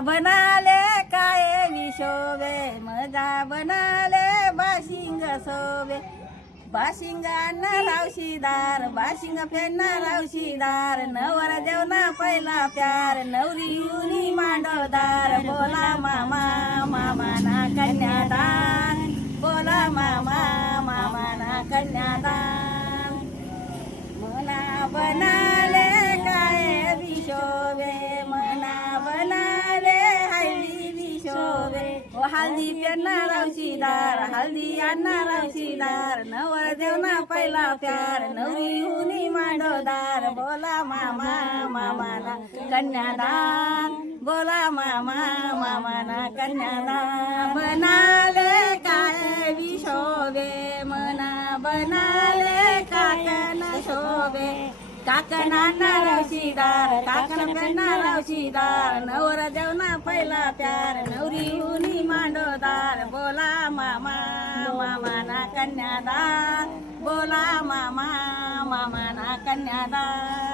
बनाले काय विशोबे मजा बनाले बाशिंग सोबे बाशिंगांना रावशीदार बाशिंग फेंना रावशीदार नवर देवना पहिला प्यार नवरी युनी मांडवदार बोला मामा मामाना कन्यादान बोला मामा मामाना कन्यादान मना बनाले काय विशोबे मना बनाले हल्दी विशोबे ओ हल्दी पेरना रावशीदार हल्दी आणना रावशीदार नवर देवना पहिला प्यार नवरी हुनी मांडवदार बोला मामा मामाना कन्यादान बोला मामा मामाना कन्यादान बनाले काय विशोबे मना बनाले काकन शोभे काकना रावशीदार काकन पेरना रावशीदार नवर देवना पहिला प्यार नवरी हुनी मांडवदार बोला मामा मामाना कन्यादान बोला मामा मामाना कन्यादान